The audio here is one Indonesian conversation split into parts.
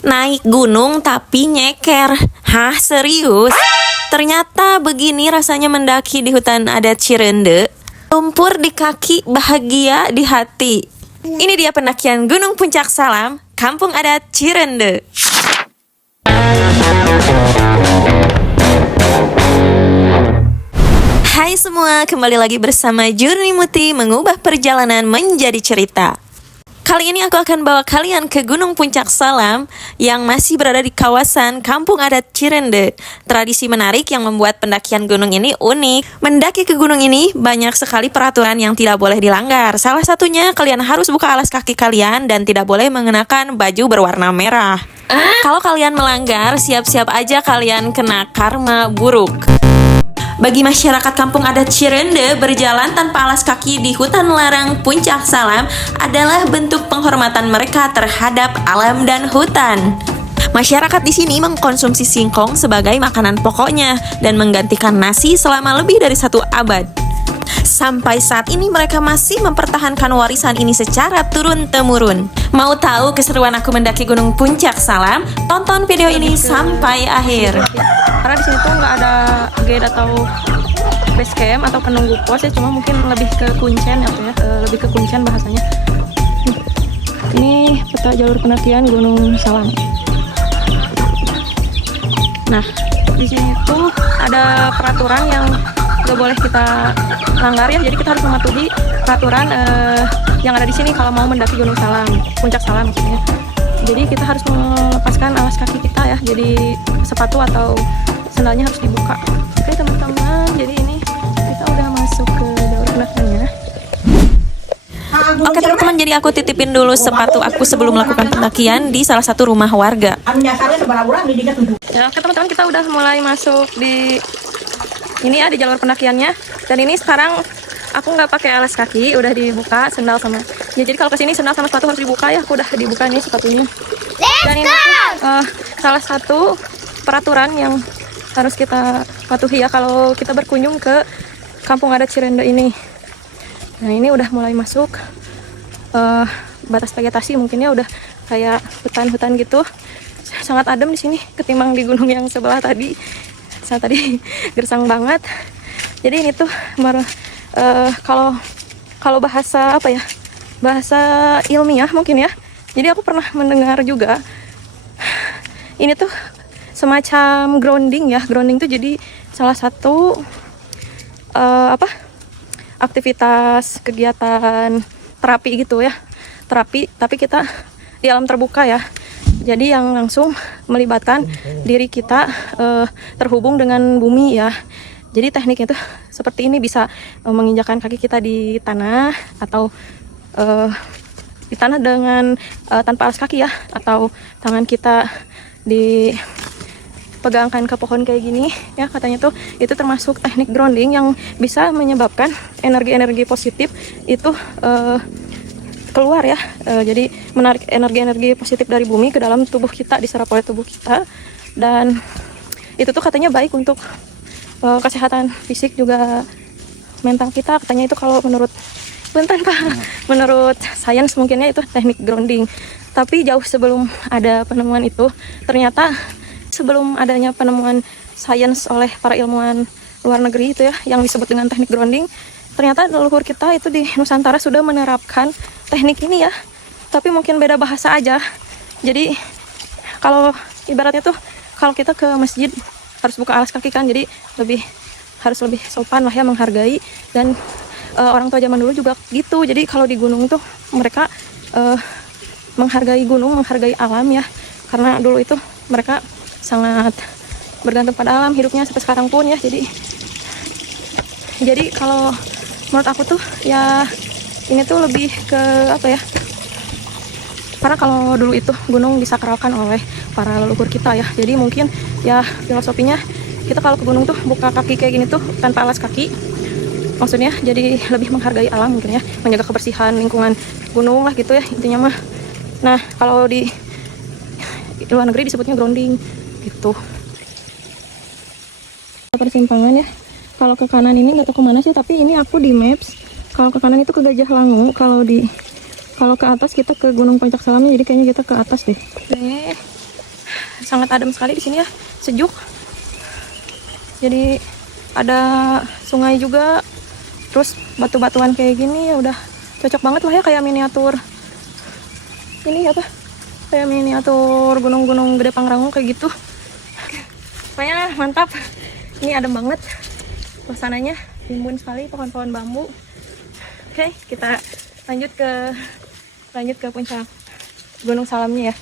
Naik gunung tapi nyeker. Hah, serius? Ternyata begini rasanya mendaki di hutan adat Cirende. Lumpur di kaki, bahagia di hati. Ini dia pendakian Gunung Puncak Salam, Kampung Adat Cirende. Hai semua, kembali lagi bersama Journey Muti mengubah perjalanan menjadi cerita. Kali ini aku akan bawa kalian ke Gunung Puncak Salam yang masih berada di kawasan Kampung Adat Cirende. Tradisi menarik yang membuat pendakian gunung ini unik. Mendaki ke gunung ini banyak sekali peraturan yang tidak boleh dilanggar. Salah satunya kalian harus buka alas kaki kalian dan tidak boleh mengenakan baju berwarna merah. Kalau kalian melanggar, siap-siap aja kalian kena karma buruk. Bagi masyarakat Kampung Adat Cirende, berjalan tanpa alas kaki di hutan larang Puncak Salam adalah bentuk penghormatan mereka terhadap alam dan hutan. Masyarakat di sini mengkonsumsi singkong sebagai makanan pokoknya dan menggantikan nasi selama lebih dari 1 abad. Sampai saat ini mereka masih mempertahankan warisan ini secara turun-temurun. Mau tahu keseruan aku mendaki Gunung Puncak Salam? Tonton video ini sampai akhir. Karena di sini tuh nggak ada guide atau base camp atau penunggu pos ya, cuma mungkin lebih ke kuncen atau ya, lebih ke kuncen bahasanya. Ini peta jalur pendakian Gunung Salam. Nah, di sini tuh ada peraturan yang nggak boleh kita langgar ya, jadi kita harus mematuhi peraturan yang ada di sini kalau mau mendaki Gunung Salam, Puncak Salam maksudnya. Jadi kita harus melepaskan alas kaki kita ya, jadi sepatu atau sendalnya harus dibuka. Oke teman-teman, jadi ini kita udah masuk ke jalur pendakiannya. Oke teman-teman, jadi aku titipin dulu sepatu aku sebelum melakukan pendakian di salah satu rumah warga. Ya, oke teman-teman, kita udah mulai masuk di ini ya, di jalur pendakiannya. Dan ini sekarang aku nggak pakai alas kaki, udah dibuka sendal sama. Ya jadi kalau kesini sendal sama sepatu harus dibuka ya, aku udah dibuka nih sepatunya. Dan ini tuh salah satu peraturan yang harus kita patuhi ya kalau kita berkunjung ke Kampung Adat Cirende ini. Nah ini udah mulai masuk batas vegetasi, mungkin ya udah kayak hutan-hutan gitu. Sangat adem di sini ketimbang di gunung yang sebelah tadi. Saat tadi gersang banget. Jadi ini tuh kalau bahasa apa ya, bahasa ilmiah mungkin ya. Jadi aku pernah mendengar juga ini tuh semacam grounding ya. Grounding tuh jadi salah satu aktivitas kegiatan terapi gitu ya. Terapi tapi kita di alam terbuka ya. Jadi yang langsung melibatkan diri kita terhubung dengan bumi ya. Jadi tekniknya tuh seperti ini, bisa menginjakkan kaki kita di tanah atau di tanah dengan tanpa alas kaki ya, atau tangan kita dipegangkan ke pohon kayak gini ya, katanya tuh itu termasuk teknik grounding yang bisa menyebabkan energi-energi positif itu keluar ya. Jadi menarik energi-energi positif dari bumi ke dalam tubuh kita, diserap oleh tubuh kita, dan itu tuh katanya baik untuk kesehatan fisik juga mental kita, katanya itu kalau menurut menurut sains mungkinnya itu teknik grounding. Tapi jauh sebelum ada penemuan itu, ternyata sebelum adanya penemuan sains oleh para ilmuwan luar negeri itu ya, yang disebut dengan teknik grounding, ternyata leluhur kita itu di Nusantara sudah menerapkan teknik ini ya, tapi mungkin beda bahasa aja. Jadi kalau ibaratnya tuh kalau kita ke masjid harus buka alas kaki kan, jadi harus lebih sopan lah ya, menghargai. Dan orang tua zaman dulu juga gitu. Jadi kalau di gunung tuh mereka menghargai gunung, menghargai alam ya, karena dulu itu mereka sangat bergantung pada alam hidupnya sampai sekarang pun ya. Jadi kalau menurut aku tuh ya ini tuh lebih ke apa ya, karena kalau dulu itu gunung disakralkan oleh para leluhur kita ya. Jadi mungkin ya filosofinya kita kalau ke gunung tuh buka kaki kayak gini tuh tanpa alas kaki, maksudnya jadi lebih menghargai alam mungkin ya, menjaga kebersihan lingkungan gunung lah gitu ya intinya mah. Nah kalau di luar negeri disebutnya grounding gitu. Persimpangan ya, kalau ke kanan ini nggak tahu kemana sih, tapi ini aku di maps kalau ke kanan itu ke Gajah Langu, kalau ke atas kita ke Gunung Puncak Salamnya, jadi kayaknya kita ke atas deh. sangat adem sekali di sini ya, sejuk. Jadi ada sungai juga, terus batu-batuan kayak gini ya udah cocok banget lah ya, kayak miniatur ini apa? Kayak miniatur gunung-gunung Gede Pangrango kayak gitu. Pokoknya mantap. Ini adem banget suasananya, rimbun sekali pohon-pohon bambu. Oke, kita lanjut ke puncak Gunung Salamnya ya.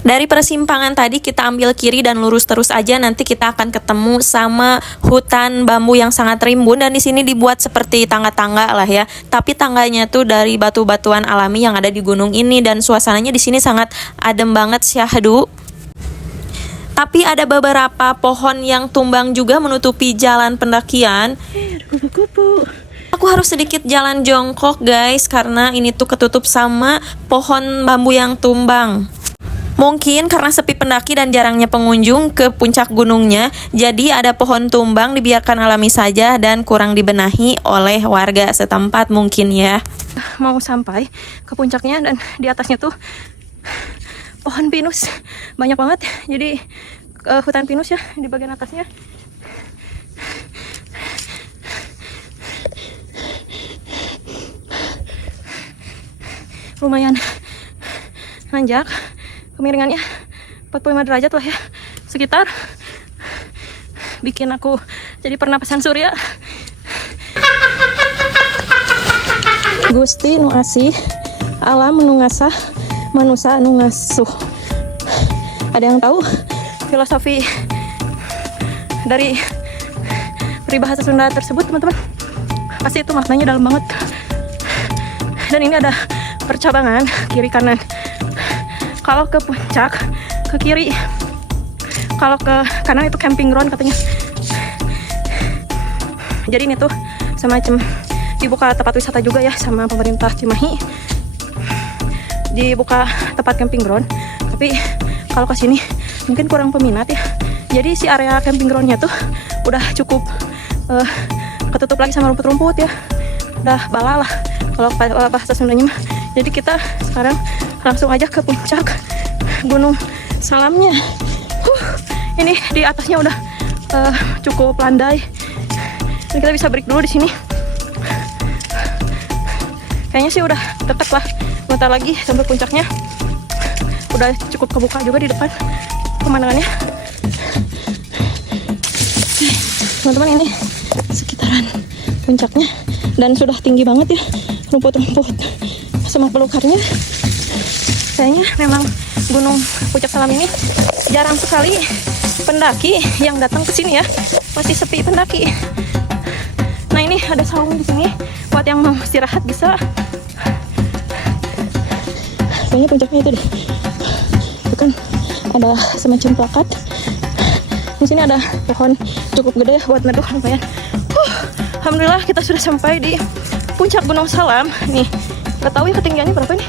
Dari persimpangan tadi kita ambil kiri dan lurus terus aja, nanti kita akan ketemu sama hutan bambu yang sangat rimbun, dan di sini dibuat seperti tangga-tangga lah ya. Tapi tangganya tuh dari batu-batuan alami yang ada di gunung ini, dan suasananya di sini sangat adem banget syahdu. Tapi ada beberapa pohon yang tumbang juga menutupi jalan pendakian. Kupu-kupu. Aku harus sedikit jalan jongkok guys, karena ini tuh ketutup sama pohon bambu yang tumbang. Mungkin karena sepi pendaki dan jarangnya pengunjung ke puncak gunungnya, jadi ada pohon tumbang dibiarkan alami saja dan kurang dibenahi oleh warga setempat mungkin ya. Mau sampai ke puncaknya dan di atasnya tuh pohon pinus banyak banget. Jadi hutan pinus ya di bagian atasnya. Lumayan nanjak. Kemiringannya 45 derajat lah ya, sekitar bikin aku jadi pernapasan surya. Gusti nu asih alam nu ngasah manusia nu ngasuh. Ada yang tahu filosofi dari peribahasa Sunda tersebut teman-teman? Pasti itu maknanya dalam banget. Dan ini ada percabangan kiri kanan. Kalau ke puncak ke kiri, kalau ke kanan itu camping ground katanya. Jadi ini tuh semacam dibuka tempat wisata juga ya sama pemerintah Cimahi. Dibuka tempat camping ground, tapi kalau ke sini mungkin kurang peminat ya. Jadi si area camping groundnya tuh udah cukup ketutup lagi sama rumput-rumput ya. Udah bala lah kalau bahasa Sundanya mah. Jadi kita sekarang langsung aja ke puncak Gunung Salamnya. Ini di atasnya udah cukup landai. Ini kita bisa break dulu di sini. Kayaknya sih udah deket lah. Bentar lagi sampai puncaknya. Udah cukup kebuka juga di depan pemandangannya. Teman-teman, ini sekitaran puncaknya dan sudah tinggi banget ya rumput-rumput sama belukarnya. Kayaknya memang Gunung Puncak Salam ini jarang sekali pendaki yang datang ke sini ya. Masih sepi pendaki. Nah, ini ada saung di sini buat yang mau istirahat bisa. Kayaknya puncaknya itu deh. Itu kan ada semacam plakat. Di sini ada pohon cukup gede ya buat neduh lumayan. Alhamdulillah kita sudah sampai di puncak Gunung Salam. Nih, nggak tahu ya ketinggiannya berapa nih?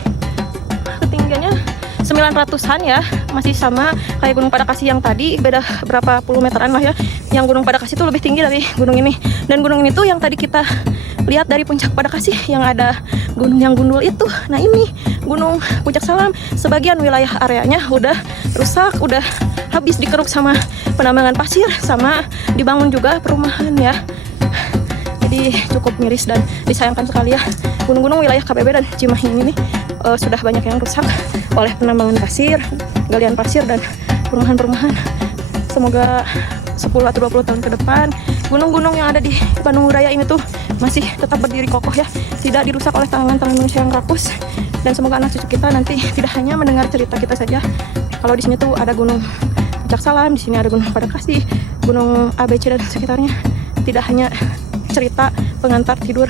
Ketinggiannya 900-an ya, masih sama kayak Gunung Padakasi yang tadi, beda berapa puluh meteran lah ya. Yang Gunung Padakasi itu lebih tinggi dari gunung ini. Dan gunung ini tuh yang tadi kita lihat dari puncak Padakasi yang ada gunung yang gundul itu. Nah, ini Gunung Puncak Salam, sebagian wilayah areanya udah rusak, udah habis dikeruk sama penambangan pasir, sama dibangun juga perumahan ya. Jadi cukup miris dan disayangkan sekali ya. Gunung-gunung wilayah KBB dan Cimahi ini sudah banyak yang rusak oleh penambangan pasir, galian pasir, dan perumahan-perumahan. Semoga 10 atau 20 tahun ke depan gunung-gunung yang ada di Bandung Raya ini tuh masih tetap berdiri kokoh ya, tidak dirusak oleh tangan-tangan manusia yang rakus. Dan semoga anak cucu kita nanti tidak hanya mendengar cerita kita saja. Kalau di sini tuh ada Gunung Puncak Salam, di sini ada Gunung Padakasi, Gunung ABC dan sekitarnya. Tidak hanya cerita pengantar tidur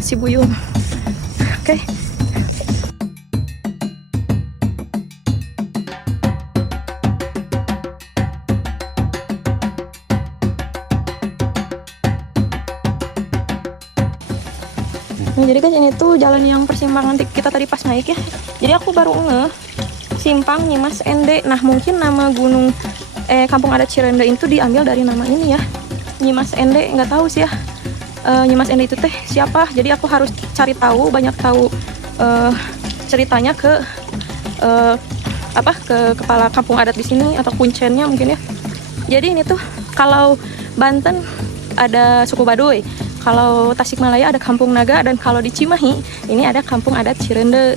si Buyung. Oke. Nah, jadi guys, ini tuh jalan yang persimpangan kita tadi pas naik ya. Jadi aku baru simpang Nyimas Ende. Nah, mungkin nama gunung kampung adat Cirende itu diambil dari nama ini ya, Nyimas Ende. Nggak tahu sih ya Nyimas Ende itu teh siapa. Jadi aku harus cari tahu, banyak tahu ceritanya ke ke kepala kampung adat di sini atau kuncennya mungkin ya. Jadi ini tuh kalau Banten ada suku Baduy, kalau Tasikmalaya ada Kampung Naga, dan kalau di Cimahi ini ada Kampung Adat Cirende.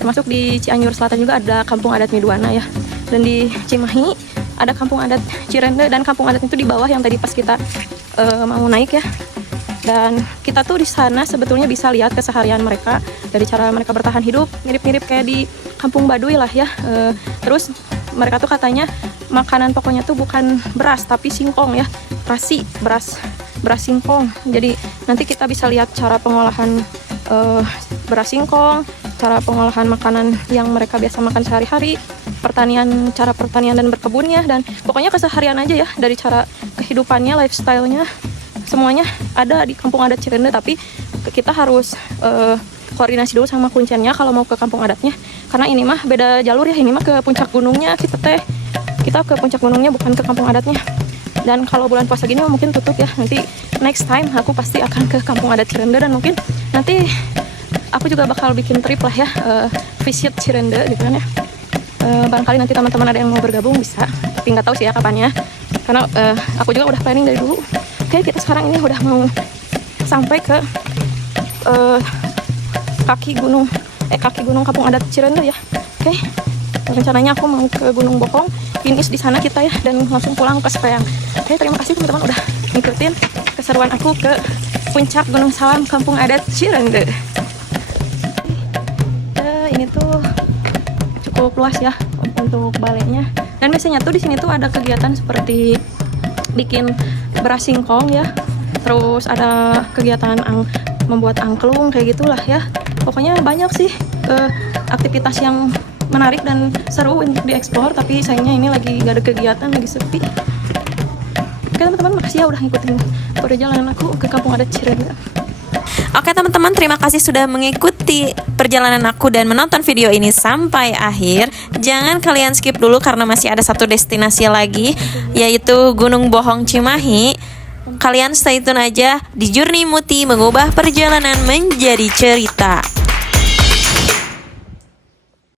Termasuk di Cianjur Selatan juga ada Kampung Adat Midwana ya. Dan di Cimahi ada Kampung Adat Cirende, dan Kampung Adat itu di bawah yang tadi pas kita mau naik ya. Dan kita tuh di sana sebetulnya bisa lihat keseharian mereka dari cara mereka bertahan hidup, mirip-mirip kayak di Kampung Baduy lah ya. Terus mereka tuh katanya makanan pokoknya tuh bukan beras tapi singkong ya, beras singkong. Jadi nanti kita bisa lihat cara pengolahan beras singkong, cara pengolahan makanan yang mereka biasa makan sehari-hari, cara pertanian dan berkebunnya, dan pokoknya keseharian aja ya, dari cara kehidupannya, lifestyle-nya, semuanya ada di Kampung Adat Cirende. Tapi kita harus koordinasi dulu sama kuncennya kalau mau ke kampung adatnya, karena ini mah beda jalur ya, ini mah ke puncak gunungnya, kita ke puncak gunungnya bukan ke kampung adatnya. Dan kalau bulan puasa gini mungkin tutup ya, nanti next time aku pasti akan ke Kampung Adat Cirende, dan mungkin nanti aku juga bakal bikin trip lah ya, visit Cirende gitu kan ya. Barangkali nanti teman-teman ada yang mau bergabung bisa, tapi nggak tahu sih ya kapannya, karena aku juga udah planning dari dulu. Oke, kita sekarang ini udah mau sampai ke kaki gunung Kampung Adat Cirende ya. Oke, rencananya aku mau ke Gunung Bohong, finish di sana kita ya, dan langsung pulang ke Sepeang. Oke, terima kasih teman-teman udah ngikutin keseruan aku ke puncak Gunung Salam Kampung Adat Cirende. Ini tuh cukup luas ya untuk balainya, dan biasanya tuh di sini tuh ada kegiatan seperti bikin beras singkong ya, terus ada kegiatan membuat angklung kayak gitulah ya. Pokoknya banyak sih aktivitas yang menarik dan seru untuk dieksplor, tapi sayangnya ini lagi gak ada kegiatan, lagi sepi. Oke teman-teman, makasih ya udah ngikutin perjalanan aku ke Kampung Adat Cirende. Oke teman-teman, terima kasih sudah mengikuti perjalanan aku dan menonton video ini sampai akhir. Jangan kalian skip dulu karena masih ada satu destinasi lagi, yaitu Gunung Bohong Cimahi. Kalian stay tune aja di Journey Muti, mengubah perjalanan menjadi cerita.